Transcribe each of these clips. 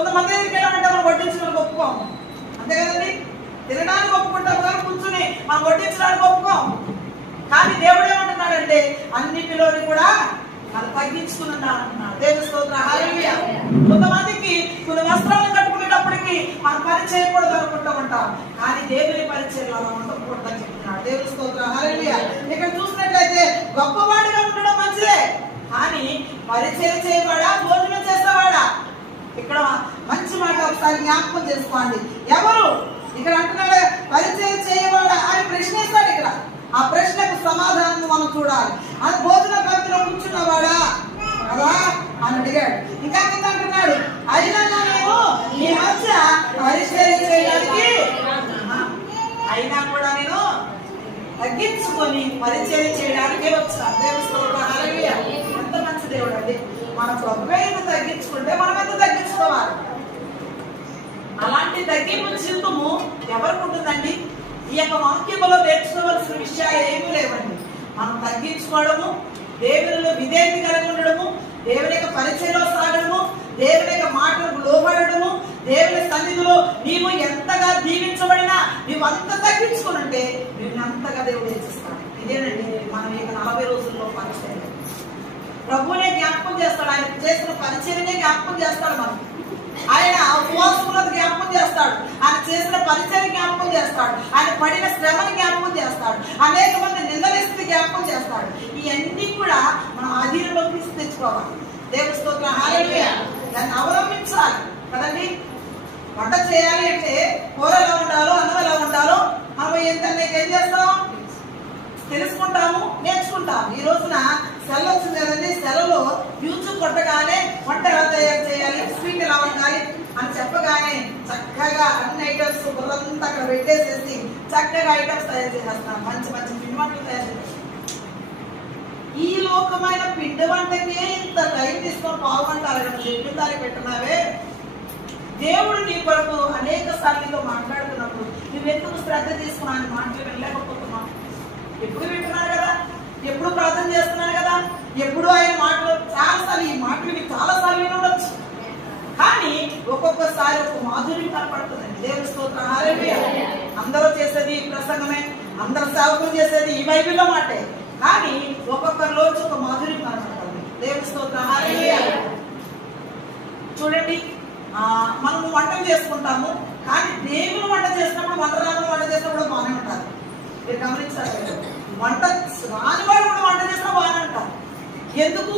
కొంతమంది దగ్గరికి వెళ్ళామంటే మనం వడ్డించడానికి ఒప్పుకోము, అంతే కదండి. తినడానికి ఒప్పుకుంటాం కానీ కూర్చుని మనం వడ్డించడానికి ఒప్పుకోం. కానీ దేవుడు ఏమంటున్నాడంటే అన్నిటిలోని కూడా మనం తగ్గించుకున్నా అంటున్నాడు. దేవుని స్తోత్రం, హల్లెలూయా. కొంతమందికి కొన్ని వస్త్రాలను కట్టుకునేటప్పటికి మనం పని చేయకూడదు అనుకుంటూ ఉంటాం, కానీ దేవుని పరిచయం అలా ఉండకూడదని చెప్తున్నాడు. దేవుని స్తోత్రం, హల్లెలూయా. ఇక్కడ చూసినట్లయితే గొప్పవాడిగా ఉండడం మంచిదే, కానీ పరిచయం చేయవాడా భోజనం చేసేవాడా? ఇక్కడ మంచి మాట ఒకసారి జ్ఞాపకం చేసుకోండి. ఎవరు ఇక్కడ అంటున్నాడు పరిచయం చేయవాడా అని ప్రశ్నిస్తాడు. ఇక్కడ ఆ ప్రశ్నకు సమాధానం మనం చూడాలి. అది భోజన పంక్తిలో కూర్చున్నవాడా కదా అని అడిగాడు. ఇంకా కింద అంటున్నాడు అయినా నేను ఈ మధ్య పరిచయం చేయడానికి అయినా కూడా నేను తగ్గించుకొని పరిచయం చేయడానికి వచ్చాను. దేవుని స్తోత్రం, హల్లెలూయా. ఎంత మంచి దేవుడు అండి. మన ప్రభువును తగ్గించుకుంటే మనం ఎంత తగ్గించుకోవాలి. అలాంటి తగ్గింపు జీవితము ఎవరికి ఉంటుందండి? ఈ యొక్క వాక్యములో నేర్చుకోవాల్సిన విషయాలు ఏమీ లేవండి. మనం తగ్గించుకోవడము, దేవునిలో విధేయత కలిగి ఉండడము, దేవుని యొక్క పరిచయంలో సాగడము, దేవుని యొక్క మాటలకు లోబడము, దేవుని సన్నిధిలో నీవు ఎంతగా దీవించబడినా నీవు అంత తగ్గించుకునంటే నిన్ను అంతగా దేవుడు హెచ్చిస్తాడు. ఇదేనండి మనం ఇక 40 రోజుల్లో పరిచయం. ప్రభువునే జ్ఞాపకం చేస్తాడు, ఆయన చేసిన పరిచయనే జ్ఞాపకం చేస్తాడు. మనం ఆయన ఉపవాసములను జ్ఞాపకం చేస్తాడు, ఆయన చేసిన పరిచయం జ్ఞాపకం చేస్తాడు, ఆయన పడిన శ్రమని జ్ఞాపకం చేస్తాడు, అనేక మంది నిందలిస్తే జ్ఞాపకం చేస్తాడు. ఇవన్నీ కూడా మనం అధీనంలోకి తెచ్చుకోవాలి. దేవుని స్తోత్రం, హల్లెలూయా. దాన్ని అవలంబించాలి కదండి. వంట చేయాలి అంటే కూర ఎలా ఉండాలో, అన్నం ఎలా ఉండాలో మనం ఏం చేస్తాం? తెలుసుకుంటాము, నేర్చుకుంటాము. ఈ రోజున సెల్ వచ్చింది కదండి. సెలలో యూట్యూబ్ కొట్టగానే వంట ఎలా తయారు చేయాలి, స్వీట్ ఎలా వండాలి అని చెప్పగానే చక్కగా అన్ని ఐటమ్స్ బుర్రంతా అక్కడ పెట్టేసేసి చక్కగా ఐటమ్స్ తయారు చేసేస్తాం. మంచి మంచి పిండి వంటలు తయారు చేస్తాం. ఈ లోకమైన పిండి వంటకే ఇంత టైం తీసుకొని పాల్గొంటారు కదా, చెప్పిన దానికి పెట్టినావే. దేవుడు నీ కొరకు అనేక సార్లు మాట్లాడుతున్నప్పుడు నువ్వెందుకు శ్రద్ధ తీసుకున్నా అని మాటలు వెళ్ళలేకపోతున్నావు? ఎప్పుడు వింటున్నాను కదా, ఎప్పుడు ప్రార్థన చేస్తున్నాను కదా, ఎప్పుడు ఆయన మాటలు చాలాసార్లు, ఈ మాటలు మీకు చాలాసార్లు వినవచ్చు, కానీ ఒక్కొక్కసారి ఒక మాధుర్యం కనపడుతుందండి. దేవుని స్తోత్రం, హల్లెలూయా. అందరూ చేసేది ఈ ప్రసంగమే, అందరు సేవకులు చేసేది ఈ బైబిల్లో మాటే, కానీ ఒక్కొక్కరిలోంచి ఒక మాధుర్యం కనపడుతుంది. దేవుని స్తోత్రం, హల్లెలూయా. చూడండి, మనము వంటలు చేసుకుంటాము, కానీ దేవుని వంట చేసినప్పుడు, వంటరాలను వంట చేసినప్పుడు బాగానే ఉంటారు. మీరు గమనించాలి, వంట రాని వాడు కూడా వంట చేసినా బాగానే ఉంటారు. ఎందుకు?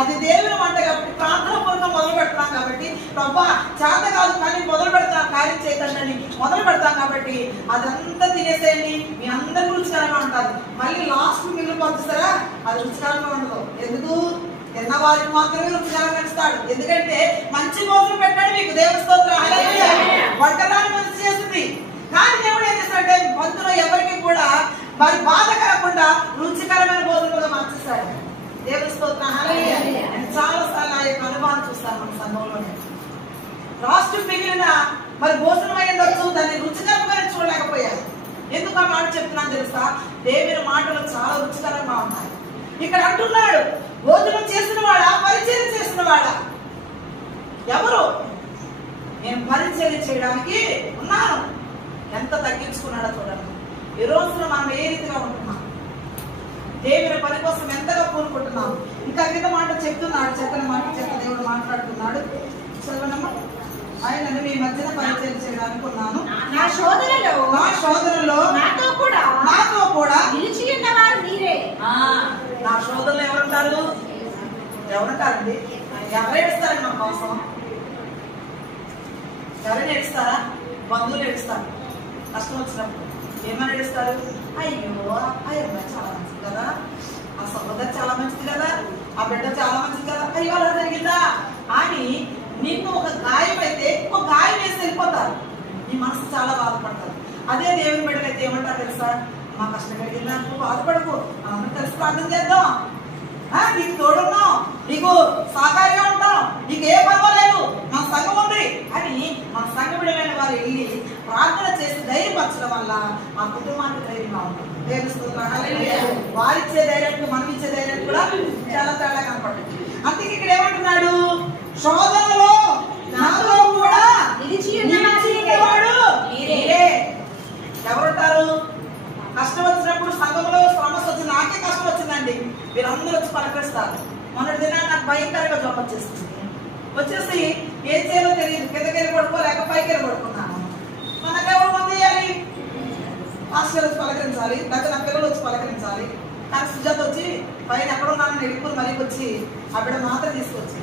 అది దేవుని వంట కాబట్టి, ప్రార్థన పూర్వకం మొదలు పెడతాం కాబట్టి, ప్రభా చేత కాదు కానీ మొదలు పెడతాం, కార్యం చేయకండి మొదలు పెడతాం కాబట్టి అదంతా తినేసేయండి, మీ అందరు రుచికరంగా ఉంటారు. మళ్ళీ లాస్ట్ మిగిలిన పంపిస్తారా, అది రుచికరంగా ఉండదు. ఎందుకు? తిన్న వారికి మాత్రమే రుచికరంగా ఇస్తాడు. ఎందుకంటే మంచి భోజనం పెట్టాడు మీకు. దేవుని స్తోత్రం, హల్లెలూయా. వంటరాని మంచి చేస్తుంది, కానీ దేవుడు ఏం చేస్తాడంటే బంధువులు ఎవరికి కూడా మరి బాధ కాకుండా రుచికరమైన భోజనంగా మార్చేస్తాడు. దేవుని స్తోత్రం, హల్లెలూయా. చాలా సార్లు ఆ యొక్క అనుభవాన్ని చూస్తాను మన సంఘంలోనే. లాస్ట్ మిగిలిన మరి భోజనం అయ్యిండొచ్చు, దాన్ని రుచికరంగా చూడలేకపోయారు. ఎందుకు ఆ మాట చెప్తున్నాను తెలుసా? దేవుని మాటలు చాలా రుచికరంగా ఉన్నాయి. ఇక్కడ అంటున్నాడు భోజనం చేసిన వాడా, పరిచయం చేసిన వాడా? ఎవరు? నేను పరిచయం చేయడానికి ఉన్నాను. ఎంత తగ్గించుకున్నాడో చూడండి. ఈ రోజున మనం ఏ రీతిగా ఉంటున్నాం, దేవుని పని కోసం ఎంతగా పూనుకుంటున్నాం. ఇంకా కింద మాట చెప్తున్నాడు, చెప్పని మాట చెప్ప దేవుడు మాట్లాడుతున్నాడు. చదవనమ్మా. ఆయన మీ మధ్యన పరిచయం చేయడానికి ఉన్నాను. నా శోధనలో నాతో కూడా నిలిచి ఉన్నవారు మీరే. నా శోధనలో ఎవరుంటారు? ఎవరుంటారండి? ఎవరు ఏడుస్తారండి మన కోసం? ఎవరైనా ఏడుస్తారా? బంధువులు ఏడుస్తారు కష్టం వచ్చినప్పుడు. ఏమని ఏడుస్తారు? అయ్యో అయ్యో చాలా మంచిది కదా, ఆ సహోదరు చాలా మంచిది కదా, ఆ బిడ్డ చాలా మంచిది కదా, అయ్యో అలా జరిగిందా అని నీకు ఒక గాయం అయితే ఒక గాయం వేసి వెళ్ళిపోతారు. నీ మనసు చాలా బాధపడతారు. అదే దేవుని బిడ్డలైతే ఏమంటారు తెలుసా? మా కష్టం కలిగిందా, నువ్వు బాధపడకు, అందరూ కలిసి ప్రార్థన చేద్దాం, నీకు తోడున్నాం, నీకు సహకారిగా ఉంటాం, నీకు ఏ పర్వాలేదు, మన సంఘం ఉంది అని మన సంఘ బిడ్డలైన వారు వెళ్ళి ప్రార్థన చేసి ధైర్యపరచడం వల్ల ఆ కుటుంబానికి ధైర్యంగా ఉంటుంది. దేవుని స్తోత్రం, హల్లెలూయా. వారిచ్చే ధైర్యం మనం ఇచ్చే ధైర్యం కూడా చాలా తేడా కనపడుతుంది. అందుకే ఇక్కడ ఏమంటున్నాడు? శోధనలో నాతో కూడా వచ్చేసి ఏం చేయాలో తెలియదు, కిందకెళ్ళి పడుకోలేక పైకెళ్ళి పడుకున్నాను. మనకెవరు మంది చేయాలి? మాస్టర్ వచ్చి పలకరించాలి, లేకపోతే నా పిల్లలు వచ్చి పలకరించాలి. కానీ సుజాత వచ్చి పైన ఎక్కడున్నానని ఎడుకుని మరీ వచ్చి ఆ బిడ్డ మాత్రం తీసుకొచ్చి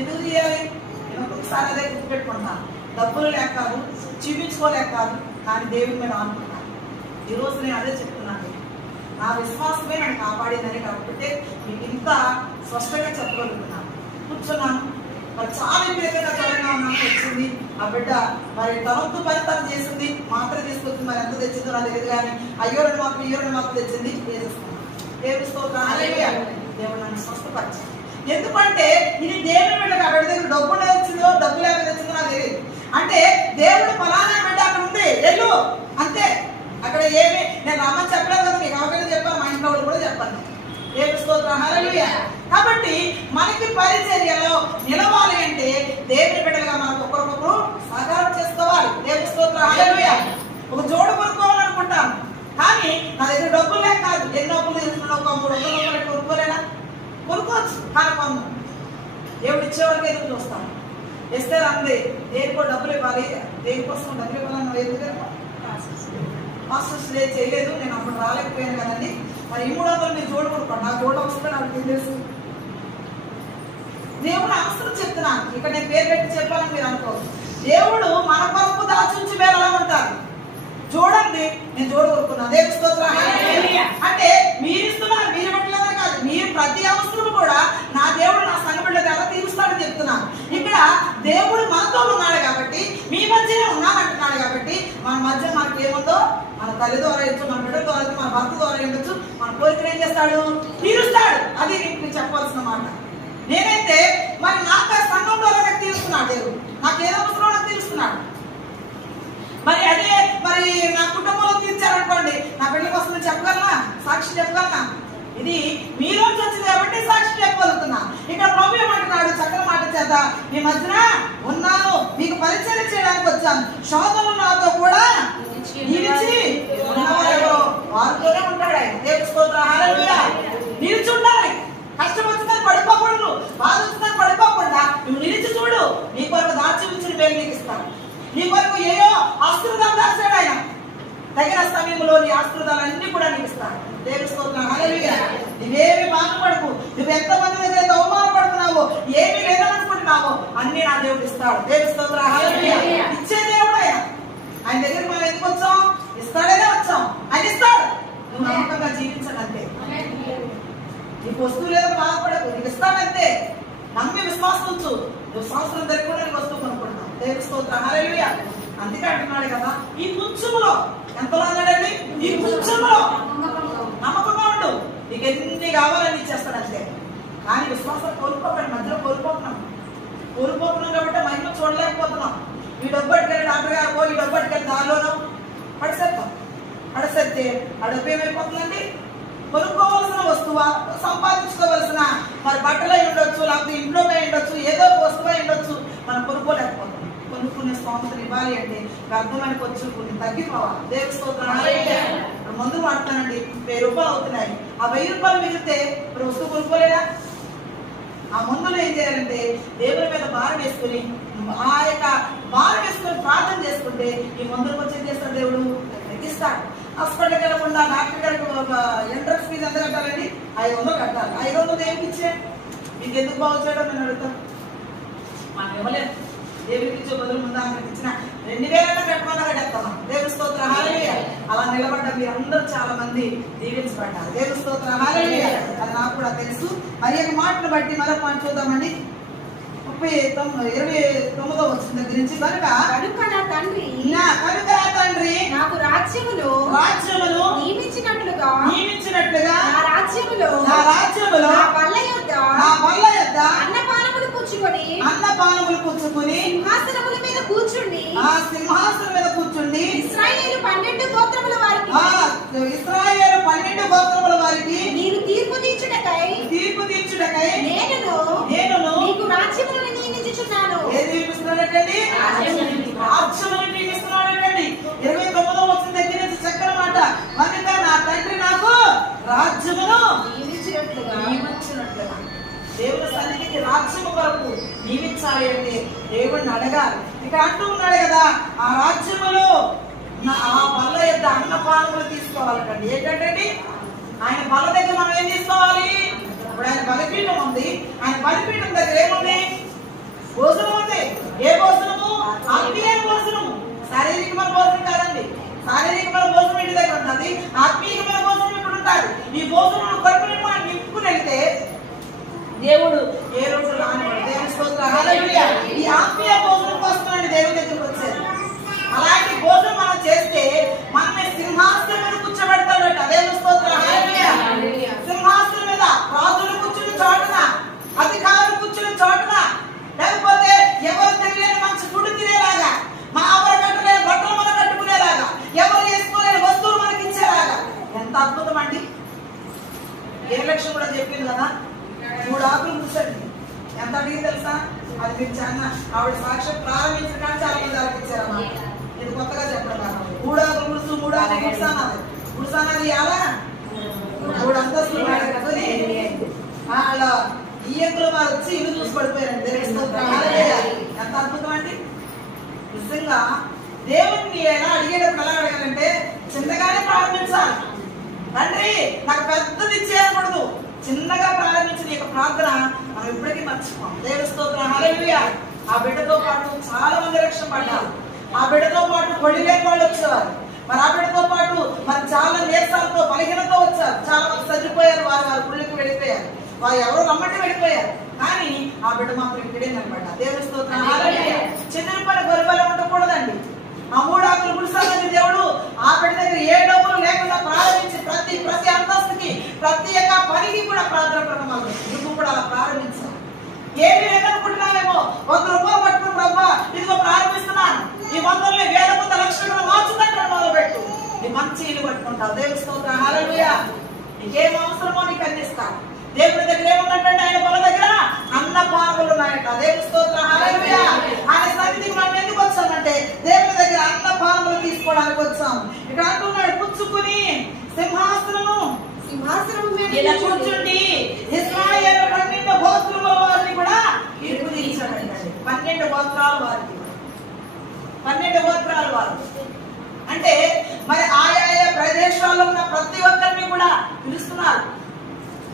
ఎందుకు చేయాలి? నేను ఒక్కొక్కసారి అదే గుర్తుపెట్టుకుంటాను. డబ్బులు లేక కాదు, చూపించుకోలేక కాదు, కానీ దేవుని మీద అనుకుంటాను. ఈరోజు నేను అదే చెప్తున్నాను, నా విశ్వాసమే నన్ను కాపాడిందని. కాబట్టి మీకు ఇంత స్పష్టంగా చెప్పగలుగుతున్నాను. కూర్చున్నాను, మరి చాలా విపరీతంగా జ్వరంగా ఉన్నాను. వచ్చింది ఆ బిడ్డ, మరి తనతో పని తను చేసింది, మాత్ర తీసుకొచ్చింది. మరి ఎంత తెచ్చిందో నాకు తెలియదు, కానీ అయ్యో రెండు మాత్రం తెచ్చింది. దేవుడు నన్ను స్వస్థపరిచింది. ఎందుకంటే ఇది దేవుని బిడ్డ కాబట్టి దగ్గర డబ్బు వచ్చిందో డబ్బు లేక తెచ్చిందో నాకు తెలియదు. అంటే దేవుడు ఫలానా బిడ్డ అక్కడ ఉంది, వెళ్ళు అంతే. అక్కడ ఏమి నేను రమ్మని చెప్పలేదు కదా, మీకు అవగాహన చెప్పాను, మా ఇంట్లో వాళ్ళు కూడా చెప్పాను. దేవుని స్తోత్రం, హల్లెలూయా. కాబట్టి మనకి పరిచర్యలో నిలవాలి అంటే దేవుని బిడ్డలుగా మనకు ఒకరికొకరు సహకారం చేసుకోవాలి. దేవుని స్తోత్రం, హల్లెలూయా. ఒక జోడు కొనుక్కోవాలనుకుంటాను, కానీ నా దగ్గర డబ్బులు లేక కాదు. ఎన్ని డబ్బులు తీసుకున్నా ఒక 300 రూపాయలు కొనుక్కోలేనా? కొనుక్కోవచ్చు, కానీ కొను. దేవుడు ఇచ్చేవారికి ఎదురు చూస్తాను. ఇస్తే అంది దేనికో డబ్బులు ఇవ్వాలి, దేనికోసం డబ్బులు ఇవ్వాలని ఎందుకు మాస్టర్స్ చేయలేదు, నేను అప్పుడు రాలేకపోయాను కదండి. మరి ఈ 300 మీరు జోడు కొనుక్కోండి, నా జోడు వస్తుందో నాకు ఏం తెలుసు. దేవుడు అవసరం చెప్తున్నాను, ఇక్కడ నేను పేరు పెట్టి చెప్పాలని మీరు అనుకోవచ్చు. దేవుడు మన కొరకు దాచుంచి మీరు ఎలా ఉంటారు చూడండి. నేను జోడు కొనుక్కున్నాను, దేవుని స్తోత్రం. అంటే మీరు ఇస్తున్నారు, మీరు ఇవ్వట్లేదని కాదు, మీరు ప్రతి అవసరం కూడా నా దేవుడు నా సంఘ బిడ్డ ఎలా తీరుస్తాడని చెప్తున్నాను. ఇక్కడ దేవుడు మనతో ఉన్నాడు కాబట్టి, మీ మధ్యనే ఉన్నామంటున్నాడు కాబట్టి, మన మధ్య మనకి ఏముందో మన తల్లి ద్వారా ఇచ్చు, మన బిడ్డ ద్వారా మన భర్త ద్వారా ఉండొచ్చు, మన కోరికలు ఏం చేస్తాడు? తీరుస్తాడు. అది మీకు చెప్పాల్సిన మాట. నేనైతే మరి నాకు సంఘం ద్వారా నాకు తీరుస్తున్నాడు దేవుడు, నాకు ఏదో అవసరం నాకు తీరుస్తున్నాడు. మరి అదే మరి నా కుటుంబంలో తీర్చారనుకోండి, నా బిడ్డలకు వస్తుందని చెప్పగలనా? సాక్షి చెప్పగలనా? ఇది మీలోంచి వచ్చింది కాబట్టి సాక్షి చెప్పగలుగుతున్నా. ఇక్కడ ప్రభు ఏమంటున్నాడు? చక్కని మాట చేత మీ మధ్యన ఉన్నాను, మీకు పరిచయం చేయడానికి వచ్చాను. శోధనలు నాతో కూడా నిలిచి ఉన్నవారెవరో వారితోనే ఉంటాడు ఆయన. దేవుని స్తోత్రం, హల్లెలూయా. నిలిచి ఉండాలి. కష్టం వచ్చిందని పడిపోకూడదు, బాధ వచ్చిందని పడిపోకుండా నువ్వు నిలిచి చూడు. నీ కొరకు దాచి ఉంచిన వేలు నీకు ఇస్తాను. నీ కొరకు ఏయో ఆశీర్వాదాలు దాచాడు ఆయన. తగిన సమయంలో నీ ఆశీర్వాదాలన్నీ కూడా నీకు ఇస్తాడు. దేవుని స్తోత్రం, హల్లెలూయా. నువ్వేమి బాధపడకు, నువ్వు ఎంతమంది దగ్గర అవమానపడుతున్నావో, ఏమి లేదనుకుంటున్నావో అన్ని నా దేవుడు ఇస్తాడు. దేవుని స్తోత్రం, హల్లెలూయా. ఇచ్చే దేవుడు ఆయన. ఆయన దగ్గర మనం ఎందుకు వచ్చాం? ఇస్తాడేనే వచ్చాం, ఆయన ఇస్తాడు. నువ్వు నమ్మకంగా జీవించడంతే. నీకు వస్తువు లేదో బాధపడకు, నీకు ఇస్తాడంతే. నమ్మి విశ్వాసం ఉంచు. నువ్వు సంవత్సరం దగ్గర కూడా నీకు వస్తువు కొనుక్కుంటావు. దేవుని స్తోత్రం, హల్లెలూయా. అందుకే అంటున్నాడు కదా, ఈ కుంచుములో ఎంతలో అన్నాడండి? ఈ కుంచుములో నమ్మకంగా ఉండు, నీకు ఎన్ని కావాలని ఇచ్చేస్తాడంతే. కానీ విశ్వాసం కోల్పోకండి, మధ్యలో కోల్పోతున్నాం కాబట్టి మహిళ చూడలేకపోతున్నాం. ఈ డబ్బు పట్టుకెళ్ళి డాక్టర్ గారు, ఈ డబ్బు పట్టుకెళ్ళి దానిలోనూ పడసేస్తే ఆ డబ్బు ఏమైపోతుందండి? కొనుక్కోవలసిన వస్తువా, సంపాదించుకోవలసిన మరి బట్టలు అయి ఉండొచ్చు, లేకపోతే ఇంట్లో అయి ఉండొచ్చు, ఏదో వస్తువు అయి ఉండొచ్చు, మనం కొనుక్కోలేకపోతాం. కొనుక్కునే స్తోమతను ఇవ్వాలి అంటే అర్థమైన ఖర్చు కొన్ని తగ్గిపోవాలి. దేవుని స్తోత్రం, హల్లెలూయా. మందు వాడతానండి, 1000 రూపాయలు అవుతున్నాయి. ఆ 1000 రూపాయలు మిగిలితే ఇప్పుడు వస్తువు కొనుక్కోలేదా? ఆ మందులు ఏం చేయాలంటే దేవుని మీద భారం వేసుకుని, ఆ యొక్క భారం వేసుకుని ప్రార్థన చేసుకుంటే ఈ మందులకు వచ్చి ఏం చేస్తాడు? దేవుడు తగ్గిస్తాడు. హాస్పిటల్కి వెళ్ళకుండా డాక్టర్ గారికి ఒక ఎంట్రన్స్ ఫీజు ఎంత కట్టాలండి? 500 కట్టాలి. 500 ఏమిటి ఇచ్చే? మీకు ఎందుకు బాగు చేయడం నేను అడుగుతాను. మనం ఇవ్వలేదు. దేవుడికి ఇచ్చే బదులు ముందు ఆమెకి ఇచ్చిన 2000 కట్టమన్నా కట్టేస్తామా? దేవుని స్తోత్రం, హల్లెలూయా. అలా నిలబడ్డ మీరందరూ చాలా మంది దీవించబడ్డారు. దేవుని స్తోత్రం, హల్లెలూయా. అది నాకు కూడా తెలుసు. మరి యొక్క మాటను బట్టి మరొక మాట చూద్దామండి. 29వ వచనం దగ్గర నుంచి, కనుక నా తండ్రి నాకు రాజ్యములు నియమించినట్లుగా నా రాజ్యములో నా బల్ల యొద్ద అన్నపానములు పుచ్చుకొని సింహాసనముల మీద కూర్చుండి ఇశ్రాయేలు 12 గోత్రముల వారికి నీవు తీర్పు తీర్చుటకై నేను నీకు రాజ్యములను నియమించుచున్నాను. ఏది నియమిస్తున్నాడండి? రాజ్యములను నియమిస్తున్నాడండి. 29వ వచనం దగ్గర నుంచి చక్కని మాట. కనుక నా తండ్రి నాకు రాజ్యమును నియమించినట్లుగా దేవుని సన్నిధికి రాజ్యము కొరకు నియమించ ప్రారంభించాలి అంటే దేవుడిని అడగాలి. ఇక్కడ అంటూ ఉన్నాడు కదా, ఆ రాజ్యములో ఆ బల్ల యొక్క అన్నపానములు తీసుకోవాలండి. ఏంటంటే ఆయన బల్ల దగ్గర మనం ఏం తీసుకోవాలి? ఇప్పుడు ఆయన బలిపీఠం ఉంది, ఆయన బలిపీఠం దగ్గర ఏముంది? భోజనం ఉంది. ఏ భోజనము? ఆత్మీయ భోజనము. శారీరకమైన భోజనం కాదండి. శారీరకమైన భోజనం ఇంటి దగ్గర ఉంటుంది, ఆత్మీయమైన భోజనం ఇప్పుడు ఉంటుంది. ఈ భోజనం కడుపుని మనం నింపుకుని వెళ్తే దేవుడు ఏ రోజు రానివాడు. దేవుని స్తోత్రం, హల్లెలూయా. ఈ ఆత్మీయ భోజనం కోసమండి దేవుని దగ్గరకు వచ్చేది. అలాంటి భోజనం మనం చేస్తే మనల్ని సింహాసనం మీద కూర్చోబెడతాడట. దేవుని స్తోత్రం, హల్లెలూయా. సింహాసనం మీద రాజులు కూర్చుని చోటున, అధికారులు కూర్చుని చోటున, లేకపోతే ఎవరు తెలియని మంచి ఫుడ్ తినేలాగా, మా ఎవరు కట్టలేని బట్టలు మనం కట్టుకునేలాగా, ఎవరు వేసుకోలేని వస్తువులు మనకి ఇచ్చేలాగా. ఎంత అద్భుతం అండి. ఏ లక్ష్యం కూడా చెప్పింది కదా, 3 ఆకులు కూర్చోండి. ఎంత అడిగి తెలుసా? అది మీరు చాలా ఆవిడ సాక్ష్యం ప్రారంభించిన కానీ చాలా మంది ఆలకించారమ్మా. ఇది కొత్తగా చెప్పడం కాదు. 3 ఆకులు గుడుసు, 3 ఆకులు గుడుసానది. గుడుసానది ఎలా 3 అంతస్తులు కట్టుకుని అలా ఈయకులు వారు వచ్చి ఇల్లు చూసి పడిపోయారండి. ఎంత అద్భుతం అండి. నిజంగా దేవుడిని ఎలా అడిగేటప్పుడు ఎలా అడగాలంటే చిన్నగానే ప్రారంభించాలి. తండ్రి నాకు పెద్దది ఇచ్చేయకూడదు, చిన్నగా ప్రారంభించిన ఈ ప్రార్థన మనం ఇప్పటికీ మర్చిపోం. దేవుని స్తోత్రం, హల్లెలూయా. ఆ బిడ్డతో పాటు చాలా మంది రక్షణ పడ్డారు. ఆ బిడ్డతో పాటు కొడి లేని వాళ్ళు వచ్చేవారు. మరి ఆ బిడ్డతో పాటు మరి చాలా నేర్సాలతో బలహీనతో వచ్చారు. చాలా మంది చచ్చిపోయారు, వారు గుళ్ళకి వెళ్ళిపోయారు, వారు ఎవరో రమ్మంటే వెళ్ళిపోయారు. కానీ ఆ బిడ్డ మాత్రం ఇక్కడే నిలబడ్డా. దేవుని స్తోత్రం, హల్లెలూయా. చిన్న పని గొర్రెలు ఉండకూడదండి. ఆ 3 ఆకులు గుడిసాలని దేవుడు ఆ బిడ్డ దగ్గర ఏ డబ్బులు లేకుండా ప్రారంభించి ప్రతి అంతస్తుకి, ప్రతి ఒక్క పనికి కూడా ప్రార్థన ప్రమాణాలు నువ్వు కూడా అలా ప్రారంభించాలి. ఏమి లేదనుకుంటున్నావేమో, 100 రూపాయలు పట్టుకుని ప్రభా ఇదిగో ప్రారంభిస్తున్నాను, ఈ 100ని 1000 కొత్త లక్షలుగా మార్చుకుంటాడు మొదలుపెట్టు. నీ మంచి ఇల్లు పట్టుకుంటావు. దేవుని స్తోత్రం, హల్లెలూయా. నీకేం అవసరమో నీకు అందిస్తాను. దేవుని దగ్గర ఏమున్నట్టు? ఆయన పొల దగ్గర అన్నపానములు ఉన్నాయట. దేవుని స్తోత్రం, హల్లెలూయా. ఆయన సన్నిధికి మనం ఎందుకు వచ్చామంటే దేవుని దగ్గర అన్నపానములు తీసుకోవడానికి వచ్చాము. ఇక్కడ అంటున్నాడు, పుచ్చుకుని సింహాసనము మీద కూర్చుండి ఇశ్రాయేలు 12 గోత్రముల వారిని కూడా తీర్పు తీర్చాడండి. 12 గోత్రాల వారికి, 12 గోత్రాల వారు అంటే మరి ఆయా ప్రదేశాల్లో ఉన్న ప్రతి ఒక్కరిని కూడా పిలుస్తున్నారు.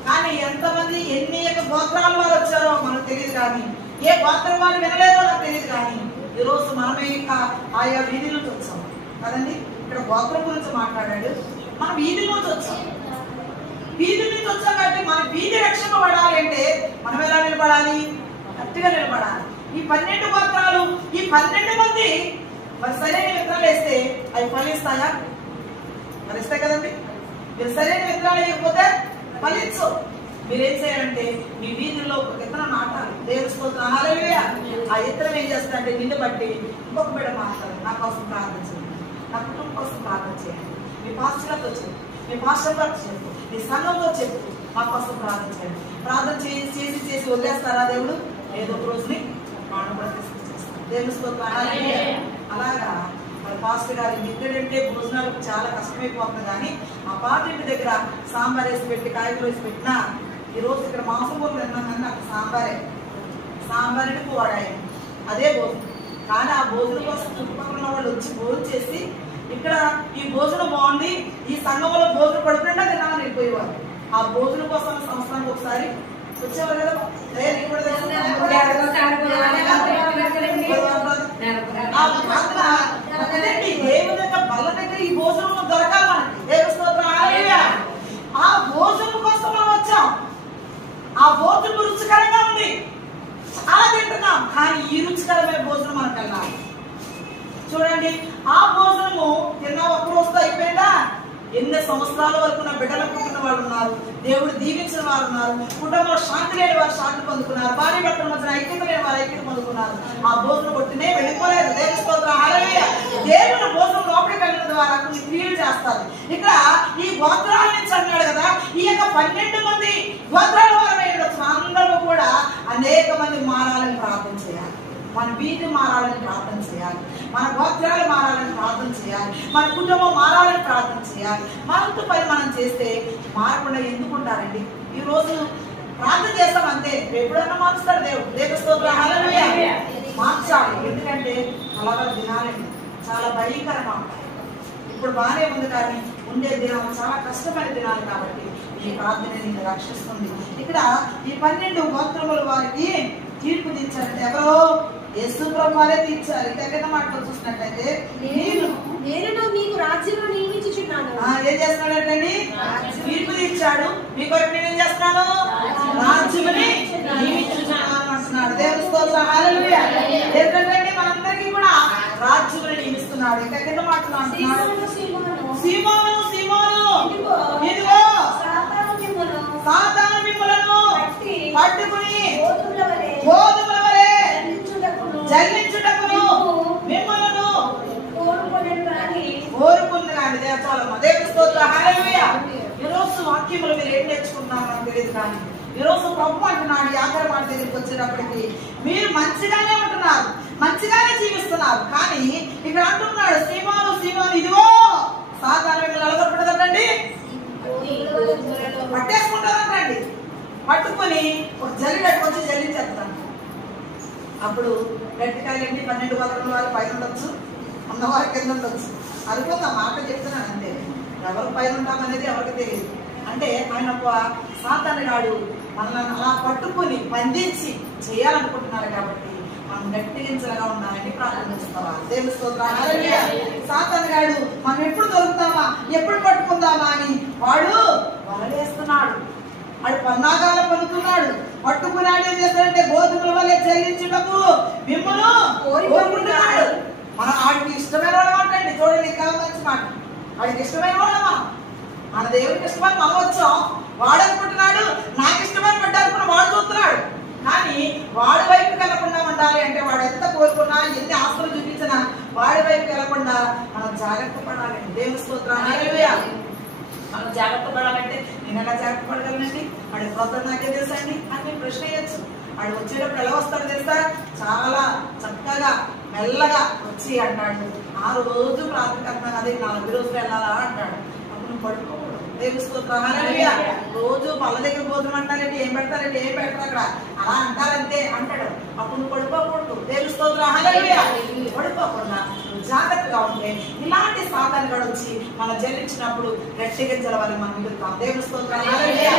కానీ ఎంతమంది ఎన్ని గోత్రాల వారు వచ్చారో మనకు తెలియదు, కానీ ఏ గోత్రం వారు వినలేదో నాకు తెలియదు. కానీ ఈరోజు మనమే ఆయా వీధి నుంచి వచ్చాం కదండి. ఇక్కడ గోత్రం గురించి మాట్లాడాడు, మనం వీధి నుంచి వచ్చాం. వీధి నుంచి వచ్చాం కాబట్టి మన వీధి రక్షింపబడాలి అంటే మనం ఎలా నిలబడాలి? గట్టిగా నిలబడాలి. ఈ 12 గోత్రాలు, ఈ 12 మంది మరి సరైన విత్తనాలు వేస్తే అవి ఫలిస్తాయా? ఫలిస్తాయి కదండి. మీరు సరైన విత్తనాలు వేయకపోతే ఫలించు. మీరేం చేయాలంటే మీ వీధుల్లో ఒక విత్తనం నాటాలి. దేవుని స్తోత్రం, హల్లెలూయా. ఆ విత్తనం ఏం చేస్తారంటే నిన్ను బట్టి ఇంకొక బిడ్డ మాట్లాడాలి, నా కోసం ప్రార్థన చేయండి, నా కుటుంబం కోసం ప్రార్థన చేయండి, మీ పాస్టర్లతో చెప్పు, మీ పాస్టర్ గారికి చెప్పు, మీ సంఘంతో చెప్పు, మా కోసం ప్రార్థన చేయండి. ప్రార్థన చేసి వదిలేస్తారా దేవుడు? ఏదో ఒక రోజుని మనం కూడా తీసుకొచ్చేస్తాం. దేవుని స్తోత్రం, హల్లెలూయా. అలాగా మరి పాస్టర్ గారు ఇక్కడంటే భోజనాలకు చాలా కష్టమైపోతుంది. కానీ ఆ పాటింటి దగ్గర సాంబార్ వేసి పెట్టి, కాయలు వేసి పెట్టినా ఈ రోజు ఇక్కడ మాంసం కూరలు తిన్నాను, నాకు సాంబార్ వాడాయి అదే భోజనం. కానీ ఆ భోజనం కోసం చుట్టుపక్కల ఉన్న వాళ్ళు వచ్చి భోజనం చేసి ఇక్కడ ఈ భోజనం బాగుంది, ఈ సంఘంలో భోజనం పడుతుంటే తిన్నామని వెళ్ళిపోయేవారు. ఆ భోజనం కోసం సంవత్సరానికి ఒకసారి వచ్చేవారు కదా. దేవుని యొక్క బల్ల దగ్గర ఈ భోజనం దొరకాలి మనకి. దేవుని స్తోత్రం, హల్లెలూయా. ఆ భోజనం కోసం మనం వచ్చాం. ఆ భోజనం రుచికరంగా ఉంది, చాలా తింటున్నాం. కానీ ఈ రుచికరమైన భోజనం మనకు వెళ్ళాలి. చూడండి, ఆ భోజనము తిన్న ఒక్క రోజుతో అయిపోయిందా? ఎన్ని సంవత్సరాల వరకు నా బిడ్డలు పుట్టిన వాళ్ళు ఉన్నారు, దేవుడు దీవించిన వారు ఉన్నారు, కుటుంబంలో శాంతి లేని వారు శాంతి పొందుకున్నారు, భార్య భర్తల మధ్యన ఐక్యత లేని వారు ఐక్యత పొందుకున్నారు. ఆ భోజనం కొట్టినే వెళ్ళిపోలేదు. దేవుని స్తోత్రం, హల్లెలూయా. దేవుని భోజనం లోపలికి వెళ్ళిన ద్వారా కొన్ని క్రియలు చేస్తారు. ఇక్కడ ఈ గోత్రాల నుంచి అన్నాడు కదా, ఈ యొక్క 12 మంది గోత్రాల వారు అందరూ కూడా అనేక మంది మారాలని ప్రార్థన చేయాలి. మన వీధి మారాలని ప్రార్థన చేయాలి, మన గోత్రాలు మారాలని ప్రార్థన చేయాలి, మన కుటుంబం మారాలని ప్రార్థన చేయాలి. మనంత పని మనం చేస్తే మారకుండా ఎందుకుంటారండి? ఈ రోజు ప్రార్థన చేస్తాం అంతే, ఎప్పుడన్నా మారుస్తాడు దేవుడు. దేవుని స్తోత్రం, హల్లెలూయా. మార్చాలి. ఎందుకంటే కలవర దినాలండి చాలా భయంకరంగా ఉంటాయి. ఇప్పుడు బాగానే ఉంది కానీ ఉండే దినాలు చాలా కష్టమైన దినాలు కాబట్టి ఈ ప్రార్థన నిన్ను రక్షిస్తుంది. ఇక్కడ ఈ 12 గోత్రముల వారికి తీర్పు తీర్చారంటే ఎవరో యేసు ప్రభు వారే తీర్చారు. ఇంకెక్కడ మాటలు చూసినట్లయితే నేను మీకు రాజ్యంలో నియమించుచున్నాను. ఏం చేస్తున్నాడండి? తీర్పు తీర్చాడు. మీకు ఏం చేస్తున్నాను? రాజ్యముని నియమించుచున్నాను అంటున్నాడు. దేవుని స్తోత్రం, హల్లెలూయా. ఏంటంటే మనందరికీ కూడా రాజ్యముని నియమిస్తున్నాడు. ఇంకెక్కడ మాటలు అంటున్నాడు? సీమోను సీమోను ఇదిగో సాతాను మిమ్ములను పట్టుకుని గోధుమల వలె జల్లించుటకును మిమ్ములను కోరుకుంది కానీ దేవాలమ్మ. దేవుని స్తోత్రం, హల్లెలూయా. ఈరోజు వాక్యములు మీరు ఏం నేర్చుకుంటున్నారో నాకు తెలియదు కానీ ఈరోజు ప్రభు అంటున్నాడు ఈ ఆఖరి మాట దగ్గరికి వచ్చేటప్పటికి మీరు మంచిగానే ఉంటున్నారు, మంచిగానే జీవిస్తున్నారు. కానీ ఇక్కడ అంటున్నాడు సీమోను సీమోను ఇదిగో సాతాను మిమ్మల్ని అలగొట్టదండి, పట్టేసుకుంటారంటండి. పట్టుకొని ఒక జల్లి కట్టుకొచ్చి జల్లించేస్తాను. అప్పుడు గట్టికాయలండి 12 గోత్రముల వారు పైన ఉండొచ్చు, ఉన్నవారు కింద ఉండొచ్చు. అనుకోక మాట చెప్తున్నాను అంతే. ఎవరు పైన ఉంటామనేది ఎవరికి తెలియదు. అంటే ఆయన ఒక సాతానుగాడు మనల్ని అలా పట్టుకొని బంధించి చేయాలనుకుంటున్నారు కాబట్టి మనం గట్టిగించగా ఉండాలని ప్రార్థించుకోవాలి. దేవుని స్తోత్రం, హల్లెలూయా. సాతానుగాడు మనం ఎప్పుడు దొరుకుతామా, ఎప్పుడు పట్టుకుందామా అని వాడు వలవేస్తున్నాడు. వాడు పన్నాగాలు పలుకుతున్నాడు. పట్టుకున్నాడు. ఏం చేస్తాడంటే గోధుమల వల్లే చెల్లించుటకు మిమ్మల్ని కోరుకుంటున్నాడు. మన వాడికి ఇష్టమైన వాడు మాట్లాడండి. చూడండి ఇంకా మంచి మాట. వాడికి ఇష్టమైన వాడమ్మా, మన దేవుడికి ఇష్టమని మనం వచ్చాం. వాడు అనుకుంటున్నాడు నాకు ఇష్టమని పెట్టాలనుకున్న వాడు చూస్తున్నాడు. కానీ వాడి వైపుకి వెళ్లకుండా ఉండాలి అంటే వాడు ఎంత కోరుకున్నా ఎన్ని ఆస్తులు చూపించినా వాడి వైపుకి వెళ్లకుండా మనం జాగ్రత్త పడాలి. దేవుని స్తోత్రం, హల్లెలూయా. మనం జాగ్రత్త పడాలంటే నేను ఎలా జాగ్రత్త పడగలనండి? వాడి ప్రోత్సాహం నాకే తెలుసండి అని నేను ప్రశ్న వేయచ్చు. వాడు వచ్చేటప్పుడు ఎలా వస్తాడో తెలుసా? చాలా చక్కగా మెల్లగా వచ్చి అంటాడు ఆ రోజు ప్రాథమికంగా అదే 40 రోజులు వెళ్ళాలా అంటాడు. అప్పుడు నువ్వు పడుకోకూడదు. దేవుని స్తోత్రం, హల్లెలూయా. రోజు పళ్ళ దగ్గర భోజనం అంటారంటే ఏం పెడతారంటే ఏం పెడతారు అక్కడ అలా అంటారంతే అంటాడు. అప్పుడు నువ్వు పడుకోకూడదు. దేవుని స్తోత్రం, హల్లెలూయా. పడుకోకుండా జాగ్రత్తగా ఉంటే ఇలాంటి సాతాను గడు వచ్చి మనం జల్లించినప్పుడు గట్టిగించల వల్ల మనం మిగులుతాం. దేవుని స్తోత్రం, హల్లెలూయా.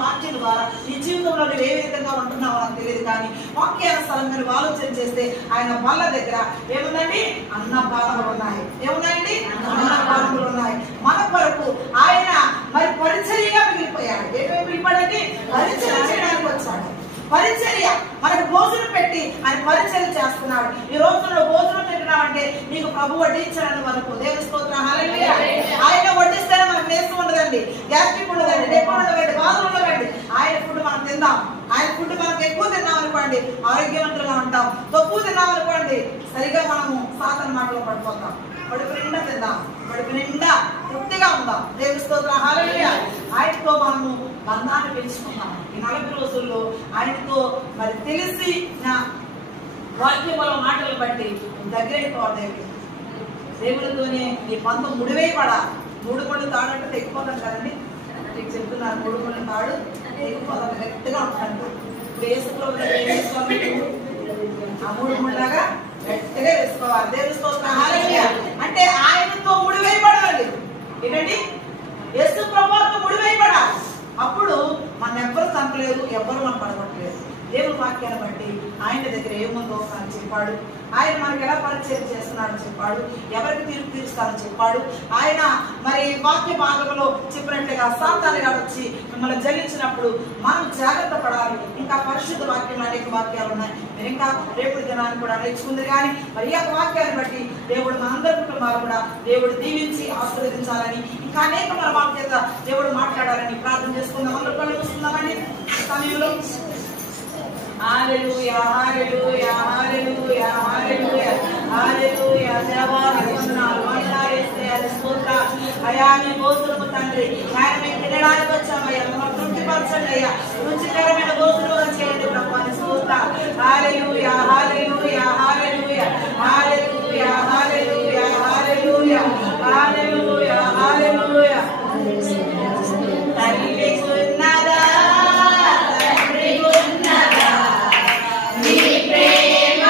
వాక్యం ద్వారా నీ జీవితంలో నువ్వు ఏ విధంగా ఉంటున్నావో నాకు తెలియదు కానీ వాక్యానుసారం మీరు ఆలోచన చేస్తే ఆయన వాళ్ళ దగ్గర ఏముందండి? అన్నపానములు ఉన్నాయి. ఏమున్నాయండి? అన్నపానములు ఉన్నాయి. మన కొరకు ఆయన మరి పరిచర్యగా మిగిలిపోయాడు. ఏమేమి మిగిలిపోయాడండి? పరిచర్య చేయడానికి వచ్చాడు. పరిచర్య మనకు భోజనం పెట్టి ఆయన పరిచర్య చేస్తున్నాడు. ఈ రోజు నువ్వు భోజనం తింటున్నావంటే నీకు ప్రభు వడ్డించాలని వరకు. దేవుని స్తోత్రం, హల్లెలూయా. ఆయన వడ్డిస్తేనే మనకు నేస్తం ఉండదండి, గ్యాస్ట్రిక్ ఉండదండి, డెప్పు ఉండదండి, బాధలు ఉండదండి. ఆయన ఫుడ్ మనం తిందాం. ఆయన ఫుడ్ మనకు ఎక్కువ తిన్నాం అనుకోండి ఆరోగ్యవంతులుగా ఉంటాం. తక్కువ తిన్నాం అనుకోండి సరిగా మనము సాతాను మాటలో పడిపోతాం. కడుపు నిండా తిందాం, కడుపు నిండా తృప్తిగా ఉందాం. దేవుని స్తోత్రం, హల్లెలూయా. ఆయనతో మనము బంధాన్ని పెంచుకుందాం. ఈ 40 రోజుల్లో ఆయనతో మరి తెలిసి నా వాక్యముల మాటలు బట్టి దగ్గరైపోవాలి. దేవుడితోనే నీ బంధం ముడివేయబడాలి. 3 ముళ్ళు తాడు అంటే తెగిపోతాం కదండి. మీకు చెప్తున్నారు 3 ముళ్ళు తాడు తెగిపోతాం, గట్టిగా ఉంటాడు. ఇప్పుడు యేసులో ఆ 3 ముళ్ళగా గట్టిగా వేసుకోవాలి. దేవుని స్తోత్రం, హల్లెలూయా. అంటే ఆయనతో ముడివేయబడాలి. ఏంటండి? యేసు ప్రభువుతో ముడివేయబడాలి. అప్పుడు మన ఎవ్వరు చంపలేదు, ఎవ్వరు మనం పడగొట్టలేదు. దేవుని వాక్యాన్ని బట్టి ఆయన దగ్గర ఏముందో అని చెప్పాడు. ఆయన మనకి ఎలా పరిచయం చేస్తున్నాడో చెప్పాడు. ఎవరికి తీర్పు తీరుస్తానని చెప్పాడు. ఆయన మరి వాక్య భాగంలో చెప్పినట్లుగా సాతానుగాడు వచ్చి మిమ్మల్ని జల్లించినప్పుడు మనం జాగ్రత్త పడాలి. ఇంకా పరిశుద్ధ వాక్యం అనేక వాక్యాలు ఉన్నాయి. మీరు ఇంకా రేపు దినాన్ని కూడా నేర్చుకుంది. కానీ మరి ఈ వాక్యాన్ని బట్టి దేవుడు మనందరి కుటుంబాలు కూడా దేవుడు దీవించి ఆశీర్వదించాలని ఇంకా అనేక మన వాక్యత దేవుడు మాట్లాడాలని ప్రార్థన చేసుకుందాం. అందరూ కళ్ళు చూస్తున్నామండి సమయంలో. హల్లెలూయా, హల్లెలూయా, హల్లెలూయా, హల్లెలూయా, హల్లెలూయా. దేవా నీకు వందనాలు. వందనాలేసయ్యా, స్తోత్రం అయ్యా. నీ భోజనము తండ్రి ఆయన మేము తినడానికి వచ్చామయ్యా. మమ్మల్ని తృప్తిపరచండి అయ్యా. రుచికరమైన భోజనంగా చేయండి ప్రభు. స్తోత్రం. హల్లెలూయా, హల్లెలూయా, హల్లెలూయా, హల్లెలూయా, హల్లెలూయా, హల్లెలూయా, హల్లెలూయా, హల్లెలూయా. తల్లికున్నదా తండ్రికున్నదా నీ ప్రేమ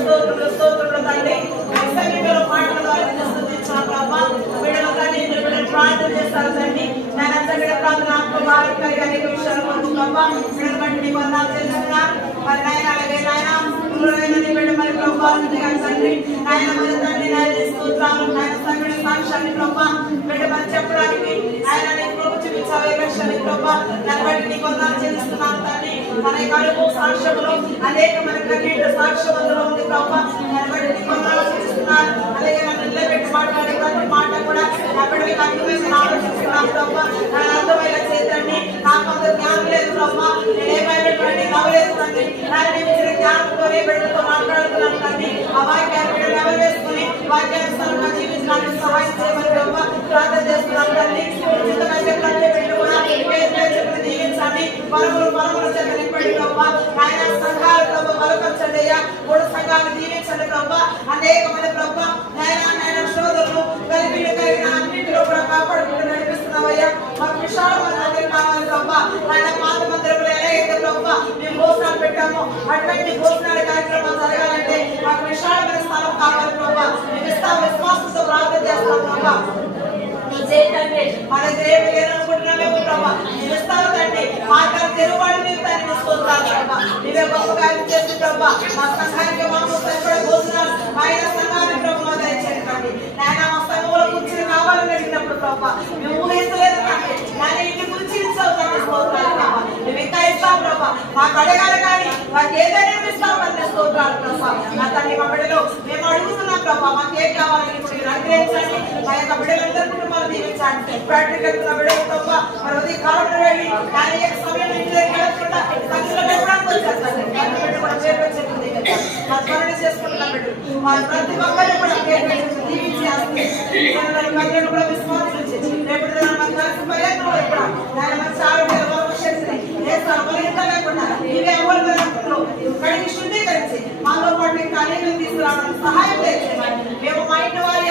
స్తోత్రులు తండ్రి. సంగీతంలో పాటల ద్వారా స్తుతించిన ప్రభా బిడ్డల తండ్రి బిడ్డలు ప్రార్థన చేస్తారు తండ్రి. నేను బిడ్డ ప్రార్థన ఆత్మభారకరి అనేక విషయాలు కొరకు ప్రభా బిడ్డలు బట్టి నీ వందనాలు తెలుస్తున్నాను. మరి నాయన అలాగే నాయన బిడ్డ మరి ప్రభా తండ్రి నాయన మరి తండ్రి నాయన స్తోత్రాలు నాయన సంగడి సాక్ష్యాన్ని ప్రభా బిడ్డ మరి చెప్పడానికి ఆయన నీ కృప చూపించావు ఏ విషయాన్ని ప్రభా దాన్ని బట్టి నీ వందనాలు చెల్లిస్తున్నాను తండ్రి. మన కలుపు సాక్ష్యంలో అనేక మన కన్నీటి సాక్ష్యం అందులో ఉంది ప్రభా దాన్ని బట్టి నీ వందనాలు చెల్లిస్తున్నాను. అలాగే మన నిలబెట్టి మాట్లాడే ప్రతి మాట కూడా అక్కడ మీకు అర్థమైన ఆలోచిస్తున్నాను ప్రభా నేను అర్థమైన చేతండి. నాకు అంత జ్ఞానం లేదు ప్రభా నేను ఏమైనటువంటి నవ్వలేదు తండ్రి. నేను ఇచ్చిన జ్ఞానంతోనే బిడ్డలతో మాట్లాడుతున్నాను తండ్రి. ఆ వాక్యాన్ని బిడ్డలు ఎవరు వేసుకుని వాక్యానుసారంగా జీవించడానికి సహాయం చేయమని ప్రభా ప్రార్థన చేస్తున్నాను తండ్రి. ఉచితమైన ప్రతి బిడ్డ కూడా దీవించండి. పరములు చెంత నింపండి ప్రభా ఆయన సంఘాలు ప్రభా బలపరచండి అయ్యా. మూడు సంఘాలు దీవించండి ప్రభా అనేకమైన ప్రభా నాయన సోదరులు కలిపిలు కలిగిన అన్నింటిలో కూడా కాపాడుకుంటూ నడిపిస్తున్నావయ్యా. మాకు విశాలమైన మందిరం కావాలి ప్రభా ఆయన పాత మందిరంలో ఎలాగైతే ప్రభా మేము భోజనాలు పెట్టామో అటువంటి భోజనాల కార్యక్రమాలు జరగాలంటే మాకు విశాలమైన స్థలం కావాలి ప్రభా. మేము ఇస్తాం విశ్వాసంతో ప్రార్థన చేస్తాం ప్రభా. మన దేవుడు లేదనుకుంటున్నామేమో ప్రభా నేను ఇస్తాను తండ్రి. మార్గాలు తెరువాడు నీవు తండ్రి స్తోత్రాలు ప్రభా. నీవే గొప్ప కార్యం చేసి ప్రభా మా సంఘానికి మాకు సరిపడే భోజనాలు ఆయన సంఘానికి ప్రభావ దయచేయండి తండ్రి. నాయన మా సంఘంలో కూర్చుని కావాలని అడిగినప్పుడు ప్రభా మేము ఊహించలేదు తండ్రి. నాయన ఇంటి గురించి ఇస్తావు తండ్రి స్తోత్రాలు ప్రభా. మేము ఇంకా ఇస్తాం ప్రభా మాకు అడగాలి కానీ మాకు ఏదైనా ఇస్తాం తండ్రి స్తోత్రాలు ప్రభా. నా తండ్రి మా బిడ్డలో మేము అడుగుతున్నాం ప్రభా మాకేం కావాలని ఇప్పుడు మీరు అనుగ్రహించండి. మా యొక్క బిడ్డలందరూ కుటుంబాలు దీవించండి. ప్రాక్టికల్ బిడ్డలు ప్రభా మరి ఉదయం కాలంలో వెళ్ళి ఆయన యొక్క సమయం ఇంటి గడపకుండా సంఖ్యలో పెట్టడానికి వచ్చారు తండ్రి. బిడ్డ కూడా పేరు చెప్పింది నా త్వరణ చేసుకుంటున్న బిడ్డలు వారి ప్రతి ఒక్కరిని కూడా పేరు దీవించి మహిళలు కూడా విశ్వాసించి రేపు పర్యటనలో ఇక్కడ ఆయన మంచి ఆరోగ్యాలు శక్తిని లేకుండా ఇవే ఎవరు కడిగి శుద్ధీకరించి మాలో పాటు ఇంకా అనేకలు తీసుకురావడానికి సహాయం చేయండి. మేము మా ఇంటి వారి